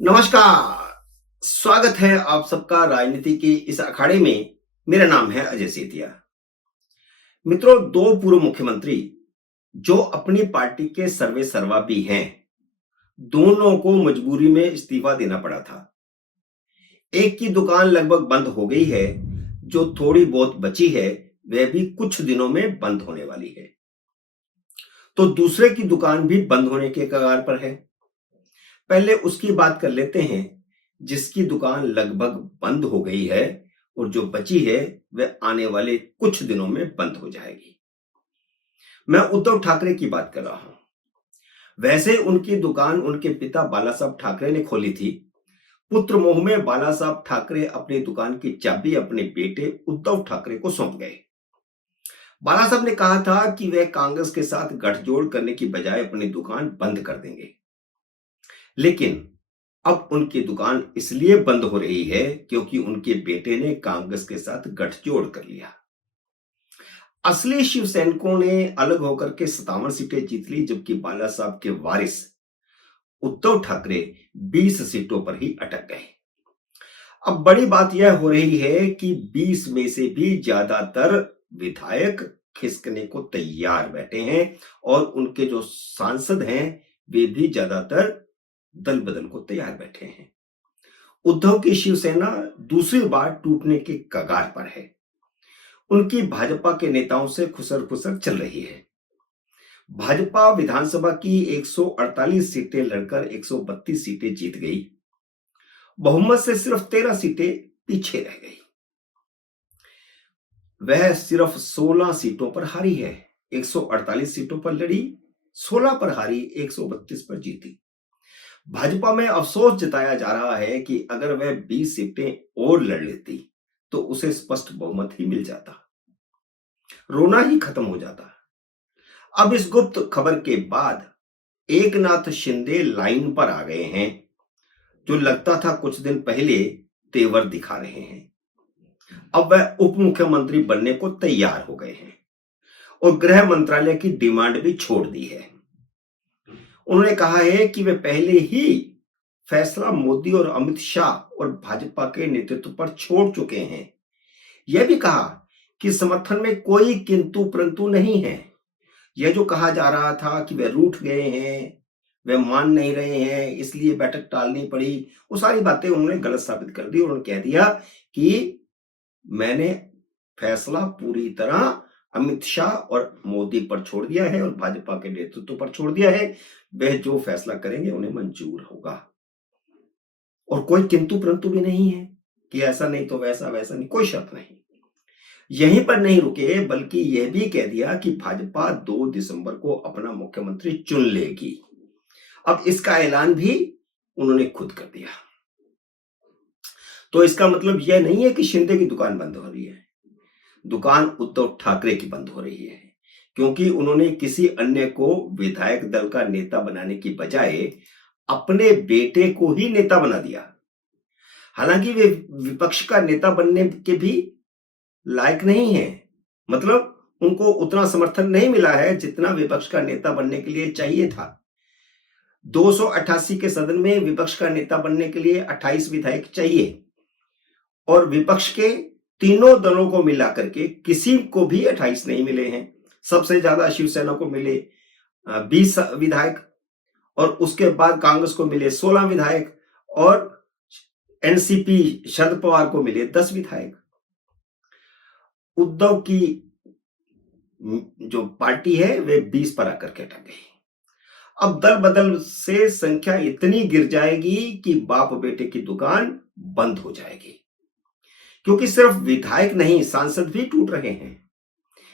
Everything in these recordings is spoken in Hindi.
नमस्कार। स्वागत है आप सबका राजनीति की इस अखाड़े में। मेरा नाम है अजय सेतिया। मित्रों, दो पूर्व मुख्यमंत्री जो अपनी पार्टी के सर्वे सर्वा भी हैं, दोनों को मजबूरी में इस्तीफा देना पड़ा था। एक की दुकान लगभग बंद हो गई है, जो थोड़ी बहुत बची है वह भी कुछ दिनों में बंद होने वाली है। तो दूसरे की दुकान भी बंद होने के कगार पर है। पहले उसकी बात कर लेते हैं जिसकी दुकान लगभग बंद हो गई है और जो बची है वह आने वाले कुछ दिनों में बंद हो जाएगी। मैं उद्धव ठाकरे की बात कर रहा हूं। वैसे उनकी दुकान उनके पिता बालासाहब ठाकरे ने खोली थी। पुत्र मोह में बालासाहब ठाकरे अपनी दुकान की चाबी अपने बेटे उद्धव ठाकरे को सौंप गए। बालासाहब ने कहा था कि वह कांग्रेस के साथ गठजोड़ करने की बजाय अपनी दुकान बंद कर देंगे, लेकिन अब उनकी दुकान इसलिए बंद हो रही है क्योंकि उनके बेटे ने कांग्रेस के साथ गठजोड़ कर लिया। असली शिव सैनिकों ने अलग होकर के 57 सीटें जीत ली, जबकि बाला साहब के वारिस उद्धव ठाकरे 20 सीटों पर ही अटक गए। अब बड़ी बात यह हो रही है कि 20 में से भी ज्यादातर विधायक खिसकने को तैयार बैठे हैं और उनके जो सांसद हैं वे भी ज्यादातर दल बदल को तैयार बैठे हैं। उद्धव की शिवसेना दूसरी बार टूटने के कगार पर है। उनकी भाजपा के नेताओं से खुसर खुसर चल रही है। भाजपा विधानसभा की 148 सीटें लड़कर 132 सीटें जीत गई। बहुमत से सिर्फ 13 सीटें पीछे रह गई। वह सिर्फ 16 सीटों पर हारी है। 148 सीटों पर लड़ी, 16 पर हारी, 132 पर जीती। भाजपा में अफसोस जताया जा रहा है कि अगर वह 20 सीटें और लड़ लेती तो उसे स्पष्ट बहुमत ही मिल जाता, रोना ही खत्म हो जाता। अब इस गुप्त खबर के बाद एकनाथ शिंदे लाइन पर आ गए हैं, जो लगता था कुछ दिन पहले तेवर दिखा रहे हैं। अब वह उप मुख्यमंत्री बनने को तैयार हो गए हैं और गृह मंत्रालय की डिमांड भी छोड़ दी है। उन्होंने कहा है कि वे पहले ही फैसला मोदी और अमित शाह और भाजपा के नेतृत्व पर छोड़ चुके हैं। यह भी कहा कि समर्थन में कोई किंतु परंतु नहीं है। यह जो कहा जा रहा था कि वे रूठ गए हैं, वे मान नहीं रहे हैं, इसलिए बैठक टालनी पड़ी, वो सारी बातें उन्होंने गलत साबित कर दी और उन्होंने कह दिया कि मैंने फैसला पूरी तरह अमित शाह और मोदी पर छोड़ दिया है और भाजपा के नेतृत्व पर छोड़ दिया है। वह जो फैसला करेंगे उन्हें मंजूर होगा और कोई किंतु परंतु भी नहीं है कि ऐसा नहीं तो वैसा, वैसा नहीं, कोई शर्त नहीं। यहीं पर नहीं रुके, बल्कि यह भी कह दिया कि भाजपा 2 दिसंबर को अपना मुख्यमंत्री चुन लेगी। अब इसका ऐलान भी उन्होंने खुद कर दिया। तो इसका मतलब यह नहीं है कि शिंदे की दुकान बंद हो रही है। दुकान उद्धव ठाकरे की बंद हो रही है, क्योंकि उन्होंने किसी अन्य को विधायक दल का नेता बनाने की बजाय अपने बेटे को ही नेता बना दिया। हालांकि वे विपक्ष का नेता बनने के भी लायक नहीं है, मतलब उनको उतना समर्थन नहीं मिला है जितना विपक्ष का नेता बनने के लिए चाहिए था। 288 के सदन में विपक्ष का नेता बनने के लिए 28 विधायक चाहिए और विपक्ष के तीनों दलों को मिलाकर के किसी को भी 28 नहीं मिले हैं। सबसे ज्यादा शिवसेना को मिले 20 विधायक और उसके बाद कांग्रेस को मिले 16 विधायक और एनसीपी शरद पवार को मिले 10 विधायक। उद्धव की जो पार्टी है वे 20 पर आकर के अटक गई। अब दल बदल से संख्या इतनी गिर जाएगी कि बाप बेटे की दुकान बंद हो जाएगी, क्योंकि सिर्फ विधायक नहीं सांसद भी टूट रहे हैं।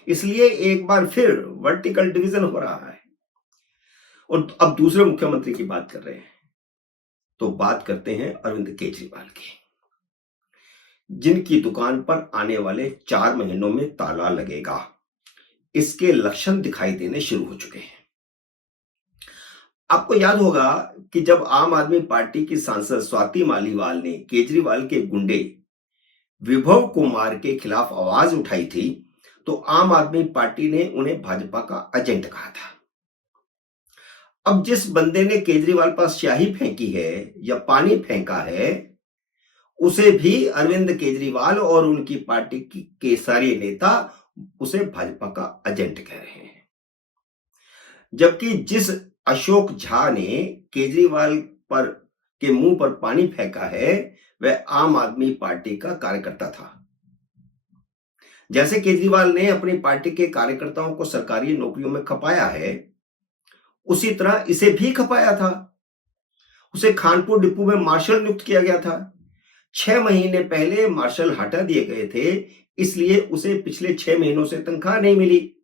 इसलिए एक बार फिर वर्टिकल डिवीजन हो रहा है। और अब दूसरे मुख्यमंत्री की बात कर रहे हैं तो बात करते हैं अरविंद केजरीवाल की, जिनकी दुकान पर आने वाले 4 महीनों में ताला लगेगा। इसके लक्षण दिखाई देने शुरू हो चुके हैं। आपको याद होगा कि जब आम आदमी पार्टी की सांसद स्वाति मालीवाल ने केजरीवाल के गुंडे विभव कुमार के खिलाफ आवाज उठाई थी, तो आम आदमी पार्टी ने उन्हें भाजपा का एजेंट कहा था। अब जिस बंदे ने केजरीवाल पर स्याही फेंकी है या पानी फेंका है, उसे भी अरविंद केजरीवाल और उनकी पार्टी के सारे नेता उसे भाजपा का एजेंट कह रहे हैं। जबकि जिस अशोक झा ने केजरीवाल पर के मुंह पर पानी फेंका है, वह आम आदमी पार्टी का कार्यकर्ता था। जैसे केजरीवाल ने अपनी पार्टी के कार्यकर्ताओं को सरकारी नौकरियों में खपाया है, उसी तरह इसे भी खपाया था। उसे खानपुर डिपो में मार्शल नियुक्त किया गया था। 6 महीने पहले मार्शल हटा दिए गए थे, इसलिए उसे पिछले 6 महीनों से तनख्वाह नहीं मिली,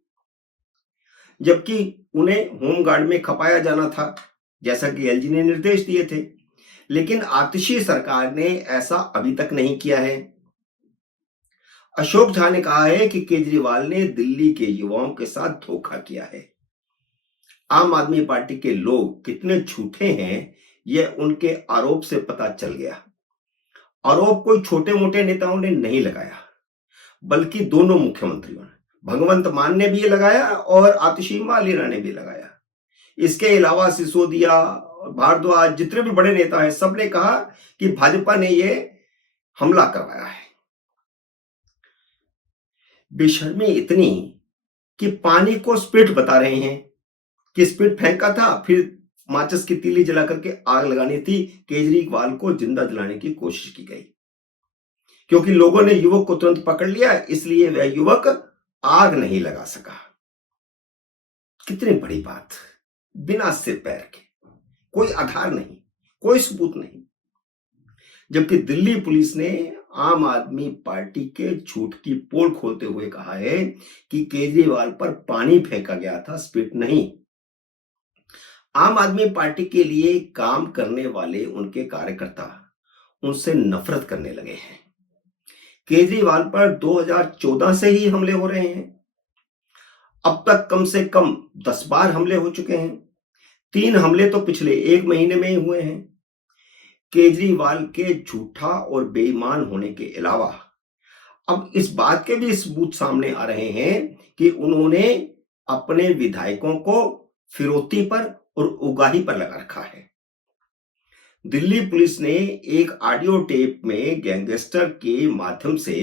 जबकि उन्हें होमगार्ड में खपाया जाना था, जैसा कि एलजी ने निर्देश दिए थे। लेकिन आतिशी सरकार ने ऐसा अभी तक नहीं किया है। अशोक झा ने कहा है कि केजरीवाल ने दिल्ली के युवाओं के साथ धोखा किया है। आम आदमी पार्टी के लोग कितने झूठे हैं, यह उनके आरोप से पता चल गया। आरोप कोई छोटे मोटे नेताओं ने नहीं लगाया, बल्कि दोनों मुख्यमंत्रियों ने, भगवंत मान ने भी लगाया और आतिशी मालिना ने भी लगाया। इसके अलावा सिसोदिया, भारद्वाज, जितने भी बड़े नेता हैं, सबने कहा कि भाजपा ने यह हमला करवाया है। बेशर्मी इतनी कि पानी को स्पिरिट बता रहे हैं कि स्पिरिट फेंका था, फिर माचिस की तीली जला करके आग लगानी थी। केजरीवाल को जिंदा जलाने की कोशिश की गई, क्योंकि लोगों ने युवक को तुरंत पकड़ लिया, इसलिए वह युवक आग नहीं लगा सका। कितनी बड़ी बात, बिना सिर पैर के, कोई आधार नहीं, कोई सबूत नहीं। जबकि दिल्ली पुलिस ने आम आदमी पार्टी के झूठ की पोल खोलते हुए कहा है कि केजरीवाल पर पानी फेंका गया था, स्पिरिट नहीं। आम आदमी पार्टी के लिए काम करने वाले उनके कार्यकर्ता उनसे नफरत करने लगे हैं। केजरीवाल पर 2014 से ही हमले हो रहे हैं। अब तक कम से कम 10 बार हमले हो चुके हैं। 3 हमले तो पिछले 1 महीने में ही हुए हैं। केजरीवाल के झूठा और बेईमान होने के अलावा अब इस बात के भी सबूत सामने आ रहे हैं कि उन्होंने अपने विधायकों को फिरौती पर और उगाही पर लगा रखा है। दिल्ली पुलिस ने एक ऑडियो टेप में गैंगस्टर के माध्यम से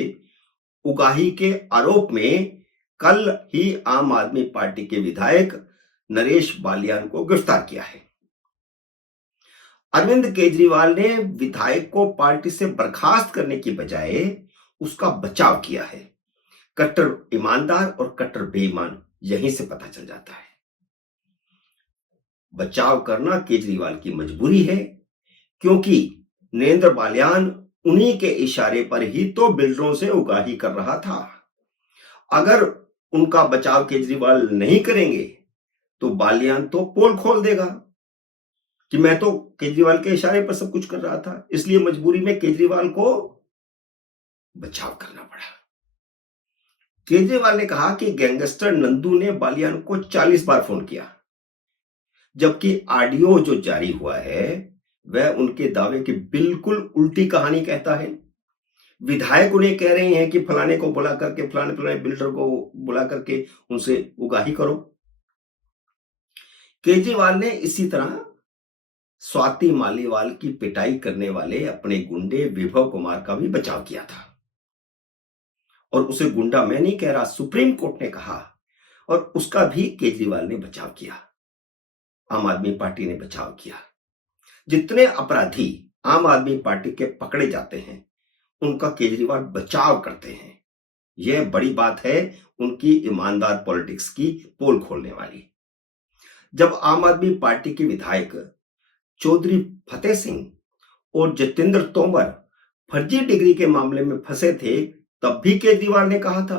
उगाही के आरोप में कल ही आम आदमी पार्टी के विधायक नरेश बालियान को गिरफ्तार किया है। अरविंद केजरीवाल ने विधायक को पार्टी से बर्खास्त करने की बजाय उसका बचाव किया है। कट्टर ईमानदार और कट्टर बेईमान यहीं से पता चल जाता है। बचाव करना केजरीवाल की मजबूरी है, क्योंकि नरेंद्र बालियान उन्हीं के इशारे पर ही तो बिल्डरों से उगाही कर रहा था। अगर उनका बचाव केजरीवाल नहीं करेंगे तो बालियान तो पोल खोल देगा कि मैं तो केजरीवाल के इशारे पर सब कुछ कर रहा था, इसलिए मजबूरी में केजरीवाल को बचाव करना पड़ा। केजरीवाल ने कहा कि गैंगस्टर नंदू ने बालियान को 40 बार फोन किया, जबकि ऑडियो जो जारी हुआ है वह उनके दावे की बिल्कुल उल्टी कहानी कहता है। विधायक उन्हें कह रहे हैं कि फलाने को बुला करके, फलाने फलाने बिल्डर को बुला करके उनसे उगाही करो। केजरीवाल ने इसी तरह स्वाति मालीवाल की पिटाई करने वाले अपने गुंडे विभव कुमार का भी बचाव किया था। और उसे गुंडा मैं नहीं कह रहा, सुप्रीम कोर्ट ने कहा, और उसका भी केजरीवाल ने बचाव किया, आम आदमी पार्टी ने बचाव किया। जितने अपराधी आम आदमी पार्टी के पकड़े जाते हैं उनका केजरीवाल बचाव करते हैं। यह बड़ी बात है उनकी ईमानदार पॉलिटिक्स की पोल खोलने वाली। जब आम आदमी पार्टी के विधायक चौधरी फतेह सिंह और जितेंद्र तोमर फर्जी डिग्री के मामले में फंसे थे, तब भी केजरीवाल ने कहा था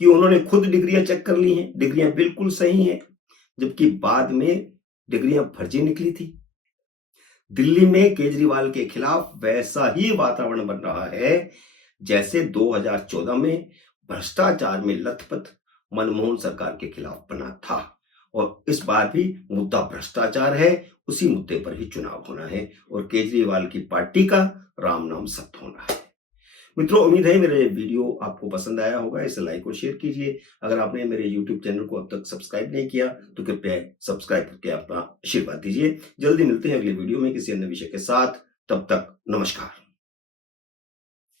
कि उन्होंने खुद डिग्रियां चेक कर ली हैं, डिग्रियां बिल्कुल सही हैं, जबकि बाद में डिग्रियां फर्जी निकली थी। दिल्ली में केजरीवाल के खिलाफ वैसा ही वातावरण बन रहा है जैसे 2014 में भ्रष्टाचार में लथपथ मनमोहन सरकार के खिलाफ बना था। और इस बार भी मुद्दा भ्रष्टाचार है, उसी मुद्दे पर ही चुनाव होना है और केजरीवाल की पार्टी का राम नाम सत्य होना है। मित्रों, उम्मीद है मेरा ये वीडियो आपको पसंद आया होगा। इसे लाइक और शेयर कीजिए। अगर आपने मेरे यूट्यूब चैनल को अब तक सब्सक्राइब नहीं किया तो कृपया सब्सक्राइब करके अपना आशीर्वाद दीजिए। जल्दी मिलते हैं अगले वीडियो में किसी अन्य विषय के साथ। तब तक नमस्कार।